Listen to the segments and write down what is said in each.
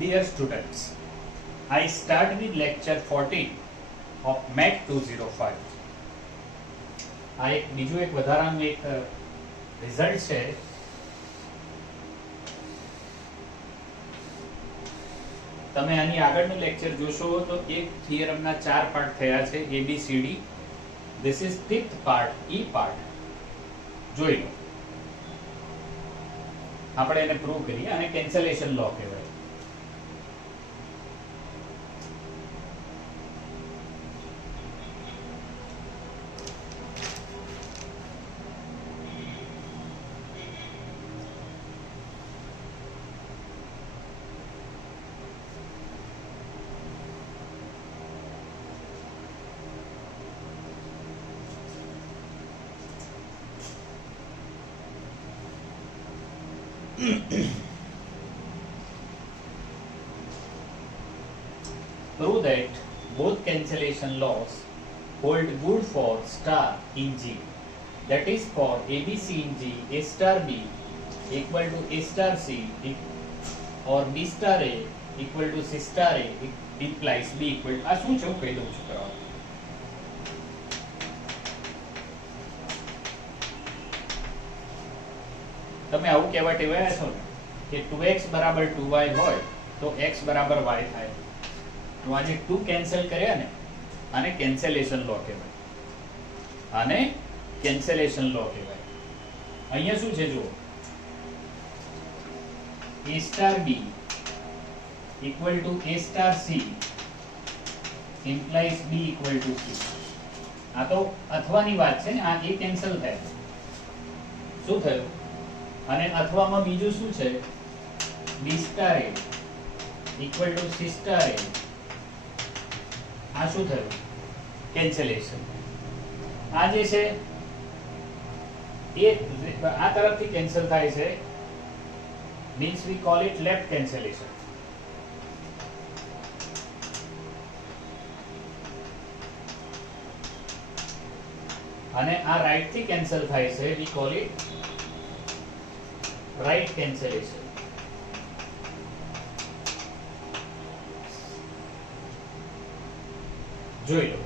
Dear students, I start with lecture 14 of MET 205. આ એક બીજું એક વધારાનું એક રિઝલ્ટ છે. તમે આની આગળનું લેક્ચર જોશો તો એક થિયરમના 4 પાર્ટ થયા છે, ABCD. This is fifth part, E part. જોઈ લો. આપણે એને પ્રૂવ કરીએ અને કેન્સલેશન લો કહેવાય. Prove that both cancellation laws hold good for star in G. That is, for ABC in G, A star B equal to A star C or B star A equal to C star A implies B equal to. આ શું છે હું કહી દઉં છું કરવા. તમે આવું કહેવા ટેવાયા છો ને કે 2x બરાબર 2y હોય તો x બરાબર y થાય. તો આજે 2 કેન્સલ કર્યા ને આને કેન્સલેશન લો કહેવાય. આને કેન્સલેશન લો કહેવાય. અહીંયા શું છે જુઓ, A star B equal to A star C implies B equal to C. આ તો અથવાની વાત છે ને, આ એ કેન્સલ થાય. શું થયું? અને અથવામાં બીજું શું છે, B star A equal to C star A. આ શું થયું? કેન્સલેશન. આ જે છે એ આ તરફથી કેન્સલ થાય છે, means we call it left cancellation. અને આ રાઈટ થી કેન્સલ થાય છે, we call it right cancellation. જોઈ લો,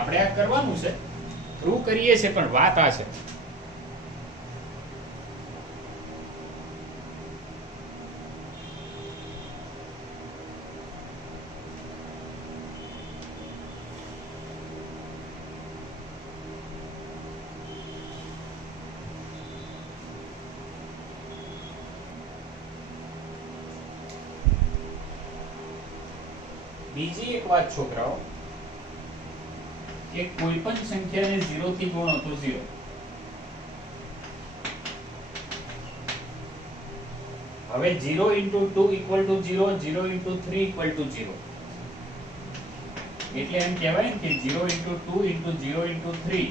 આપણે આ કરવાનું છે, પ્રૂવ કરીએ છે, પણ વાત આ છે બીજી એક વાત છોકરાઓ, કે કોઈ પણ સંખ્યાને 0 થી ગુણો તો 0. હવે 0 into 2 equal to 0, 0 into 3 equal to 0. એટલે એમ કહેવાય ને કે 0 into 2 into 0 into 3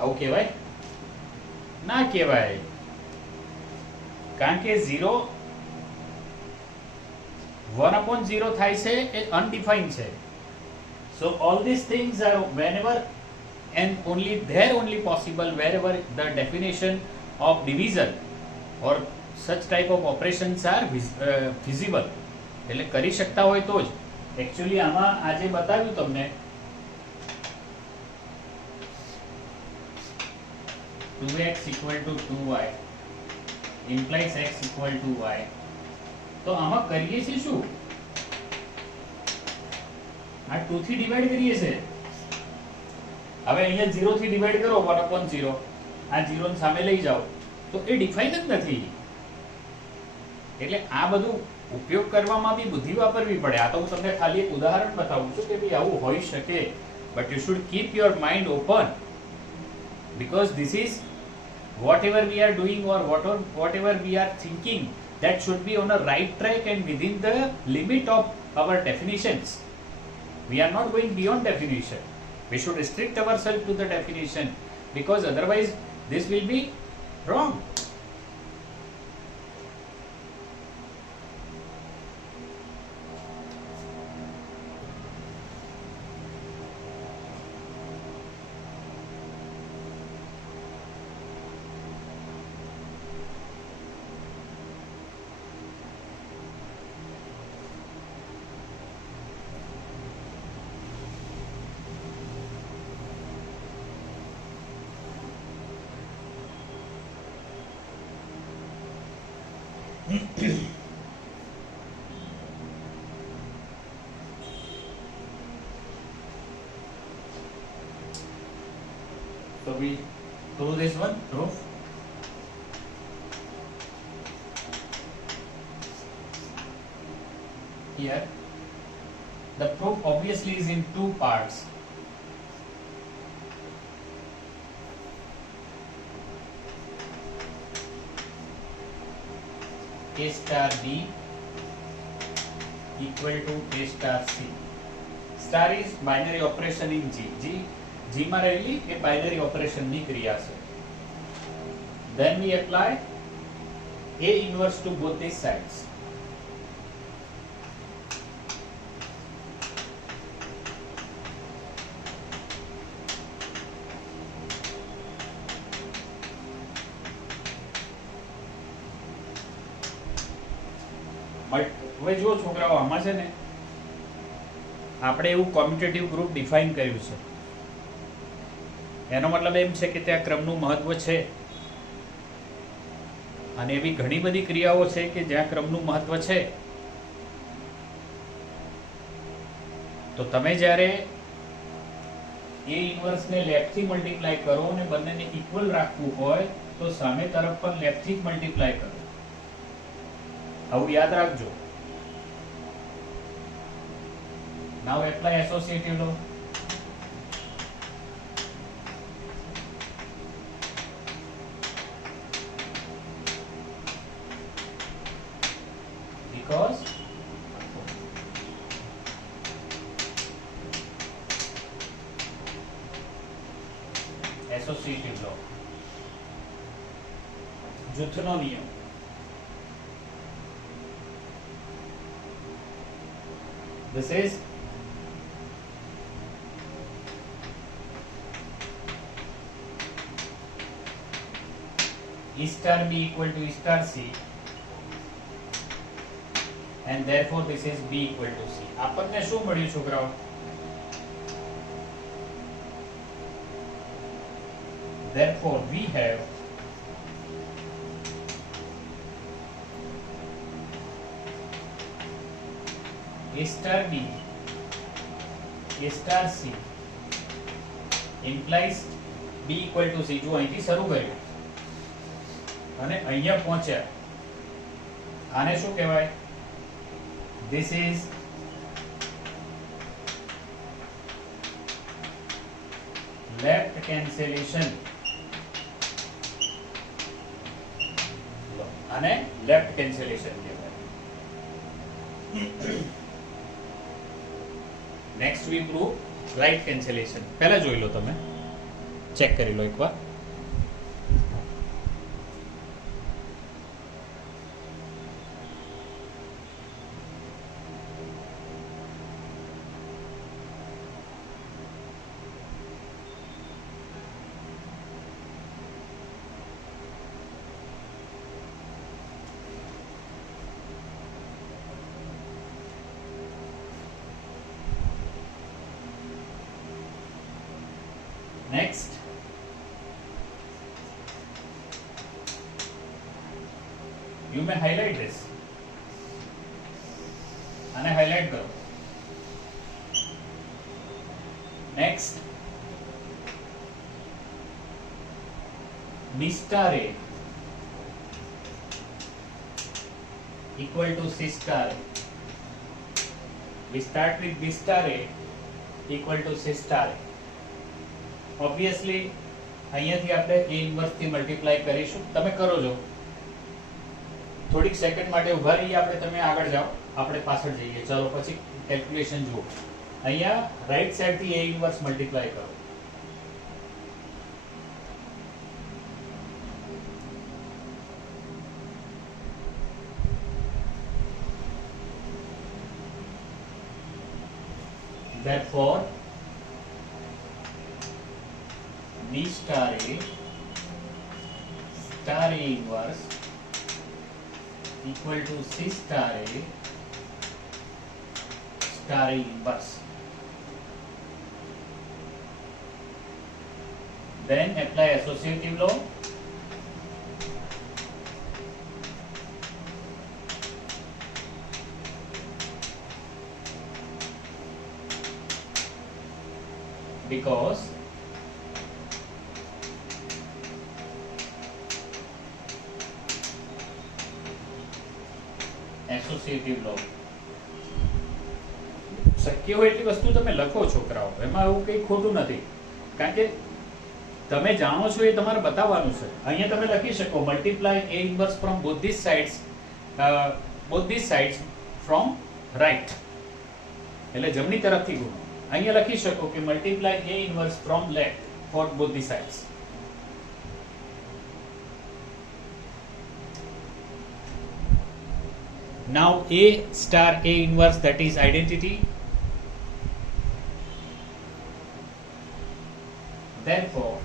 આવું કહેવાય? ના કહેવાય. કારણ કે 0 1 upon 0 થાય છે એ undefined છે. So all these things are whenever and only there only possible wherever the definition of division or such type of operations are feasible. એટલે કરી શકતા હોય તો જ. એકચ્યુઅલી આમાં આજે બતાવ્યું તમને 2x equal to 2y implies x equal to y. તો આમાં કરીએ છીએ શું? આ 2 થી ડિવાઈડ કરીએ છે. હવે અહીંયા 0 થી ડિવાઈડ કરો 1 upon 0, આ 0 ને સામે લઈ જાઓ તો એ ડિફાઇન જ નથી. એટલે આ બધું ઉપયોગ કરવામાં બી બુદ્ધિ વાપરવી પડે. આ તો હું તમને ખાલી એક ઉદાહરણ બતાવું છું કે ભાઈ આવું હોઈ શકે, but you should keep your mind open, because this is whatever we are doing or whatever we are thinking, that should be on a right track and within the limit of our definitions. We are not going beyond definition. We should restrict ourselves to the definition, because otherwise this will be wrong. So we do this one proof. Here the proof obviously is in two parts. A star B equal to A star C. Star is binary operation in G. G માં રહેલી એ binary operation ની ક્રિયા છે. Then we apply A inverse to both these sides. હવે જુઓ છોકરાઓ, આમાં છે ને આપણે એવું કોમ્યુટેટિવ ગ્રુપ ડિફાઇન કર્યું છે. એનો મતલબ એમ છે કે ત્યાં ક્રમનું મહત્વ છે અને એવી ઘણી બધી ક્રિયાઓ છે કે જ્યાં ક્રમનું મહત્વ છે. તો તમે જ્યારે એ ઇન્વર્સ ને લેફ્ટ થી મલ્ટીપ્લાય કરો અને બંનેને ઇક્વલ રાખવું હોય તો સામે તરફ પણ લેફ્ટ થી મલ્ટીપ્લાય કરો. આવું યાદ રાખજો. Now apply associative law. Because associative law, જૂથનો નિયમ. This is E star B equal to E star C and therefore this is B equal to C. આપણને શું મળ્યું છોકરાઓ? Therefore we have A star B, A star C implies B equal to C. જો અહીંથી શરૂ કર્યું અને અહીંયા પહોંચ્યા, આને શું કહેવાય? This is left cancellation. આને left cancellation કહેવાય. Next we prove right cancellation. પહેલા જોઈ લો, તમે ચેક કરી લો એકવાર. Next, you may highlight this. અને highlight કરો. Next, B star A equal to C star A. We start with B star A equal to C star A. Obviously અહીંયાથી આપણે A inverse થી મલ્ટીપ્લાય કરીશું. તમે કરો છો. થોડીક સેકન્ડ માટે ઊભા રહીએ આપણે, તમે આગળ જાઓ, આપણે પાછળ જઈએ. ચલો પછી કેલ્ક્યુલેશન જુઓ. અહીંયા રાઈટ સાઈડ થી A ઇન્વર્સ મલ્ટીપ્લાય કરો. Therefore B star A inverse equal to C star A inverse. Then apply associative law. Because associative law. શક્ય હોય એટલી વસ્તુ તમે લખો છોકરાઓ, એમાં એવું કંઈ ખોટું નથી, કારણ કે તમે જાણો છો એ તમારે બતાવવાનું છે. અહીંયા તમે લખી શકો multiply A inverse from both this sides from right, એટલે જમણી તરફથી ગુણો. અહીંયા લખી શકો કે multiply A inverse from left for both the sides. Now A star A inverse, that is identity. Therefore,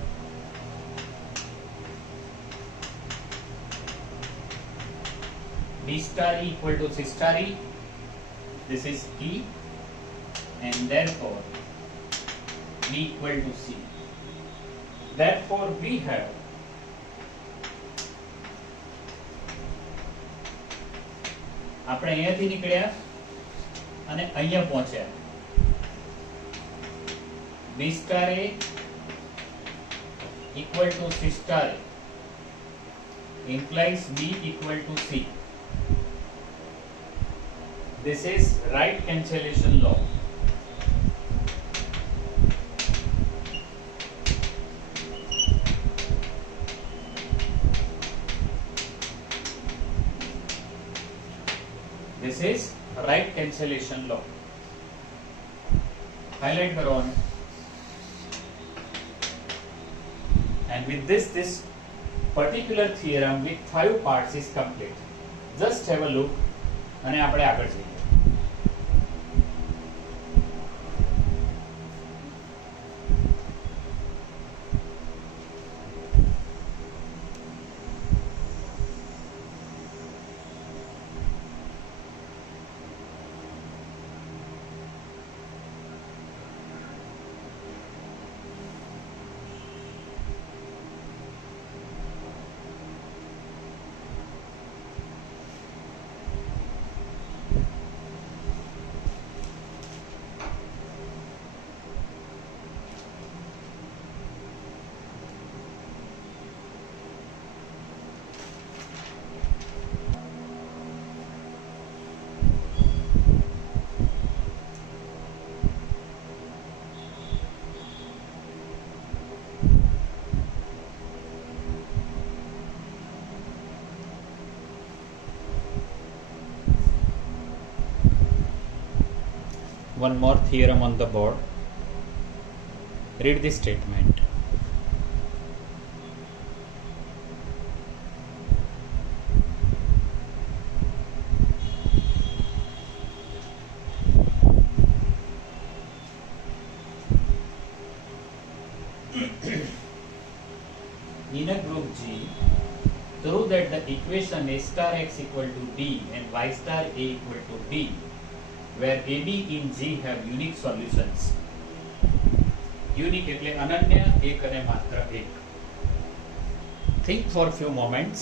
B star E equal to C star E. This is E, and therefore B equal to C. Therefore, we have આપણે અહીંયાથી નીકળ્યા અને અહીંયા પહોંચ્યા. B star A equal to C star A implies B equal to C. This is right cancellation law. This is right cancellation law. Highlight करो ने. And with this particular theorem with 5 parts is complete. Just have a look અને આપણે આગળ જઈએ. One more theorem on the board. Read this statement. In a group G, through that the equation A star x equal to B and Y star A equal to B, where AB in G have unique solutions. Unique એટલે અનન્ય, એક અને માત્ર એક. Think for few moments.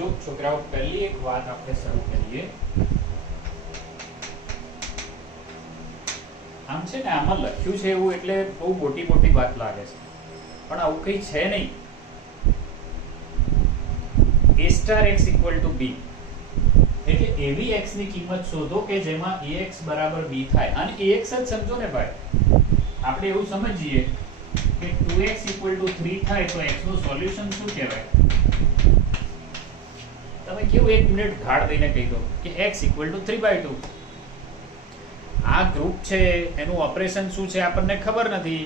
જો છોકરાઓ પહેલી એક વાત આપણે શરૂ કરીએ. આમ છે ને, આમાં લખ્યું છે એવું એટલે બહુ મોટી મોટી વાત લાગે છે, પણ આવું કંઈ છે નહીં. A star x equal to B એટલે એવી x ની કિંમત શોધો કે જેમાં ax બરાબર b થાય. અને ax જ સમજો ને ભાઈ, આપણે એવું સમજીએ કે 2x equal to 3 થાય તો x નું સોલ્યુશન શું કહેવાય? તમે કેવું 1 મિનિટ ગાળ દઈને કહી દો કે x equal to 3/2. આ ગ્રુપ છે એનું ઓપરેશન શું છે આપણને ખબર નથી.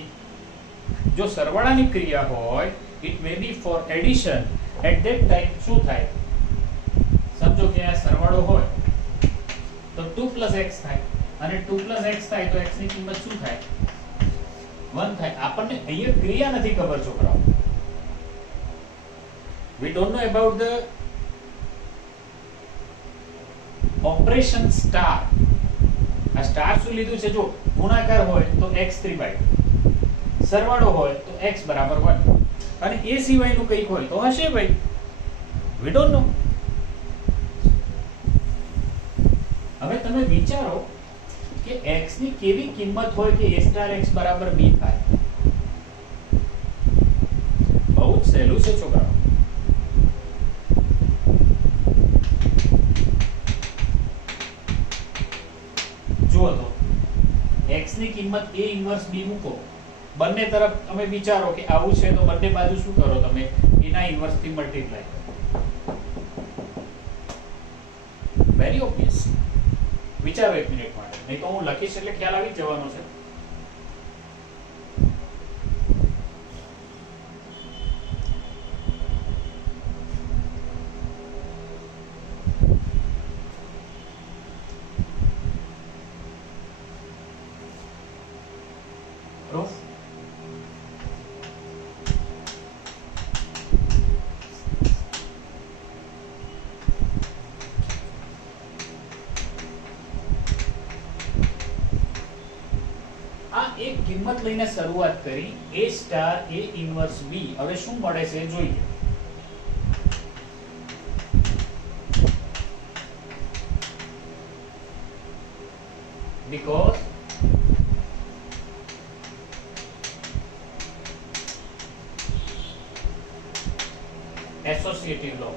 જો સરવાળાની ક્રિયા હોય, it may be for addition, at that time શું થાય? સમજો કે આ સરવાળો હોય તો 2 + x થાય, અને 2 + x થાય તો x ની કિંમત શું થાય? 1 થાય. આપણને અહીંયા ક્રિયા નથી ખબર છોકરાઓ. We don't know about the operation star. આ સ્ટાર શું લીધું છે? જો ગુણાકાર હોય તો x3 બાય, સરવાળો હોય તો x બરાબર 1, અને એ સિવાયનું કંઈક હોય તો હશે ભાઈ, વી ડોન્ટ નો. હવે તમે વિચારો કે x ની કેવી કિંમત હોય કે a સ્ટાર x બરાબર b થાય. બહુ જ સહેલું છે છોકરાઓ. જુઓ તો x ની કિંમત a ઇન્વર્સ b મૂકો, બંને તરફ તમે વિચારો કે આવું છે તો બંને બાજુ શું કરો તમે? એના ઇન્વર્સ થી મલ્ટીપ્લાય કરો. Very obvious. વિચારો એક મિનિટ માટે, નહીં તો હું લખીશ એટલે ખ્યાલ આવી જવાનો છે. પ્રૂફ એક કિંમત લઈને શરૂઆત કરી a star a inverse b. હવે શું મળે છે જોઈએ. because associative law.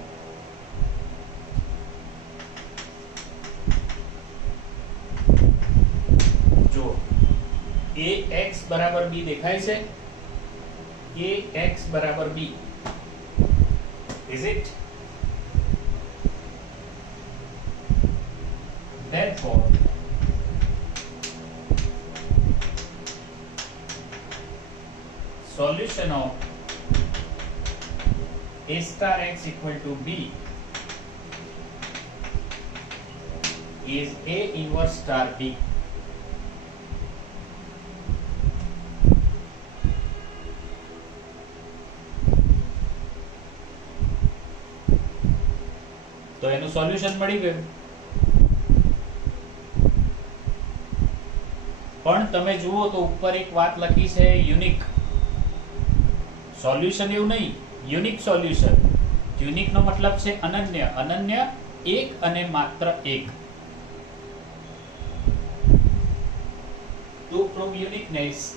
જો a x બરાબર b દેખાય છે? a x બરાબર b, is it? therefore solution of a star x equal to b is a inverse star b. તો એનું સોલ્યુશન મળી ગયું. પણ તમે જુઓ તો ઉપર એક વાત લખી છે, યુનિક સોલ્યુશન. એવું નહીં, યુનિક સોલ્યુશન. યુનિક નો મતલબ છે અનન્ય. અનન્ય એક અને માત્ર એક. to prove uniqueness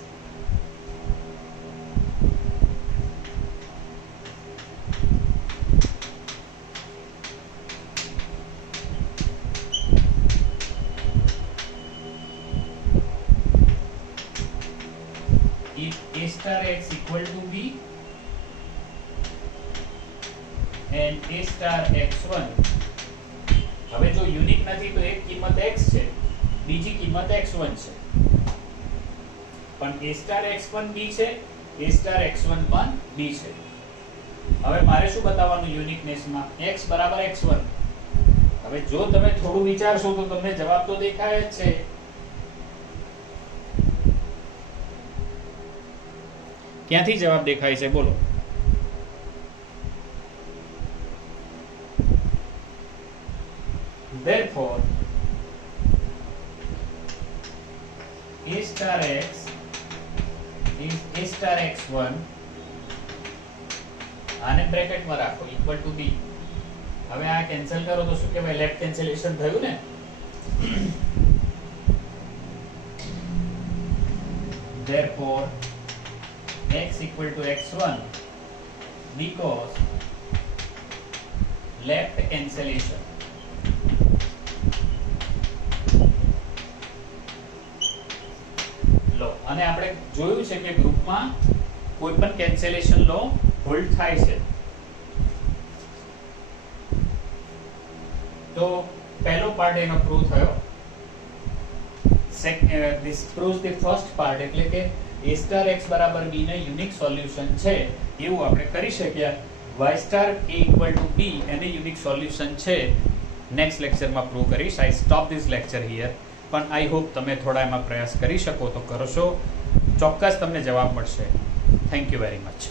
if a star x equal to b and a star x1. હવે જો યુનિક નથી તો એક કિંમત x છે, બીજી કિંમત x1 છે, પણ a star x1 b છે, a star x1 પણ b છે. હવે મારે શું બતાવવાનું યુનિકનેસ માં? x બરાબર x1. હવે જો તમે થોડું વિચારશો તો તમને જવાબ તો દેખાય જ છે. ક્યાંથી જવાબ દેખાય છે બોલો? therefore a star x is a star x1, આને બ્રેકેટમાં રાખો, ઇક્વલ ટુ b. હવે આ કેન્સલ કરો તો શું કહેવાય? લેફ્ટ કેન્સલેશન થયું ને. therefore x equal to x1 because left cancellation. લો, અને આપણે જોયું છે કે ગ્રુપમાં કોઈ પણ કેન્સલેશન લો હોલ્ડ થાય છે. તો પહેલો પાર્ટ એનો પ્રૂવ થયો. this proves the first part, એટલે કે a star x બરાબર b ને યુનિક સોલ્યુશન છે એવું આપણે કરી શક્યા. y star a equal to b એને યુનિક સોલ્યુશન છે નેક્સ્ટ લેક્ચરમાં પ્રૂવ કરીશ. આઈ સ્ટોપ ધીસ લેક્ચર હિયર. પણ આઈ હોપ તમે થોડા એમાં પ્રયાસ કરી શકો તો કરશો, ચોક્કસ તમને જવાબ મળશે. Thank you very much.